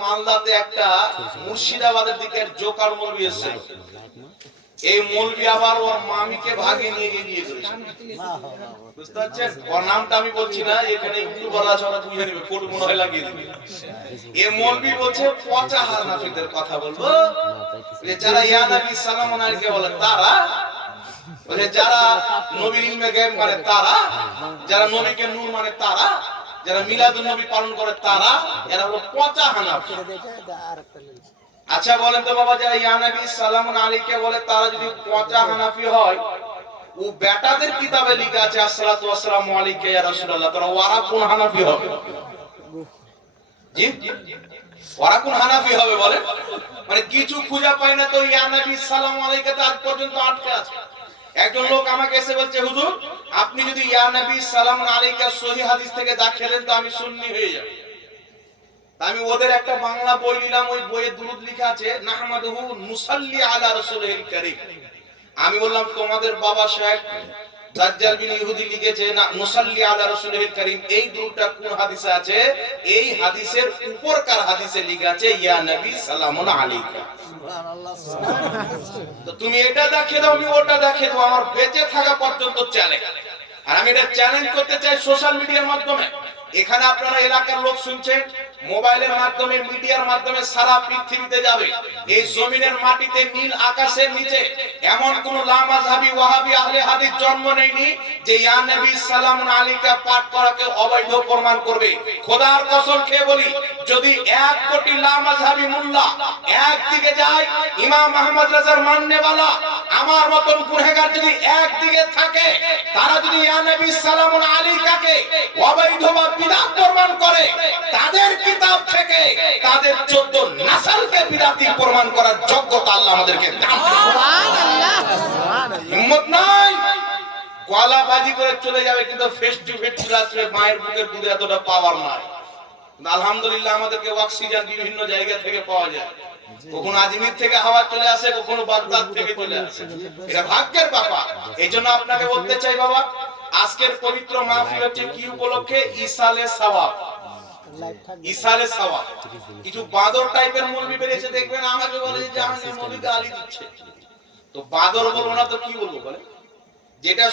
মালদাতে একটা মুর্শিদাবাদের দিকে জোকার মলবি এসছে। এই মলবি আবার ওর মামিকে ভাগে নিয়ে গিয়ে বিয়ে করেছে। বুঝতে পারছেন? ওর নামটা আমি বলছি না, এখানে বলা বুঝে মনে হয় লাগিয়ে দিবে। এ মলবি বলছে, পচা হানাফিদের কথা বলব। যারা ইয়া নবী সালাম বলে, তারা? বলে, যারা নবীর ইলমে গায়েব মানে তারা? যারা নবীকে নূর মানে তারা? যারা মিলাদুন নবী পালন করে তারা, এরা হলো পচা হানাফি। আচ্ছা বলেন তো বাবা যারা ইয়া নবী সালাম আলাইকে বলে, তারা যদি পচা হানাফি হয়, ও বেটাদের কিতাবে লেখা আছে আলাইকা ইয়া রাসূলুল্লাহ, তারা ওরা কোন হানাফি হবে। জি? ওরা কোন হানাফি হবে বলেন মানে কিছু খুঁজে পায় না তো ইয়া নবী সালাম আলাইকা তো আজ পর্যন্ত আটকে আছে। একজন লোক আমাকে এসে বলছে, হুজুর, আপনি যদি ইয়া নবী সালাম আলাইকা সহি হাদিস থেকে দাখিলেন তো আমি সুন্নি হয়ে যাব। আমি ওদের একটা বাংলা বই নিলাম, ওই বইয়ে দুরুদ লেখা আছে, নাহমাদুহু মুসাল্লি আলা রাসূলিল কারীম। আমি বললাম, তোমাদের বাবা সাহেব দাজ্জাল বিন ইহুদি লিখেছে না মুসাল্লি আলা রাসূলিল কারীম এই দুটা কোন হাদিসে আছে? এই হাদিসের উপরকার হাদিসে লিখা আছে ইয়া নবী সালামুন আলাইকা। তো তুমি এটা দেখে দাও আমি ওটা দেখে দাও আমার বেঁচে থাকা পর্যন্ত চ্যালেঞ্জ আর আমি এটা চ্যালেঞ্জ করতে চাই সোশ্যাল মিডিয়ার মাধ্যমে। এখানে আপনারা এলাকার লোক শুনছেন, মোবাইলের মাধ্যমে, মিডিয়ার মাধ্যমে সারা পৃথিবীতে যাবে। এই জমিনের মাটিতে নীল আকাশের নিচে এমন কোন লামাযহাবি ওয়াহাবি আহলে হাদিস জন্ম নেয়নি যে, ইয়া নবী, সালামুন আলাইকা পাঠ করাকে অবৈধ প্রমাণ করবে। খোদার কসম খেয়ে বলি, যদি এক কোটি লামাযহাবি মুল্লা একদিকে যায়, ইমাম আহমদ রাজার মান্যওয়ালা আমার মতন গুনহেগার যদি একদিকে থাকে, তারা যদি ইয়া নবী, সালামুন আলাইকাকে অবৈধ বা বিদআত প্রমাণ করে। তাদের কিতাব থেকে তাদের 14 নাসালকে বিদাতি প্রমাণ করার যোগ্যতা আল্লাহ আমাদেরকে দান হিম্মত নাই। কলাবাজি করে চলে যাবে কিন্তু ফেস টু ফেস চলে আসবে মায়ের বুকের দুধে এতটা পাওয়ার নাই। আলহামদুলিল্লাহ আমাদেরকে অক্সিজেন বিভিন্ন জায়গা থেকে পাওয়া যায়। কখনো আজমির থেকে হাওয়া চলে আসে কখনো বাগদাদ থেকে চলে আসে। এটা ভাগ্যের ব্যাপার। এই জন্য আপনাকে বলতে চাই বাবা আজকের পবিত্র মাহফিল হচ্ছে কি উপলক্ষে? ইসালে সাওয়াব। ইসালে সাওয়াব। কিছু বাদর টাইপের মুলবি বেরিয়েছে, দেখবেন আমাকে বলে যে জাহাঙ্গীর নবীকে গালি দিচ্ছে। তো বাদর বলব না তো কি বলব বলে যেটা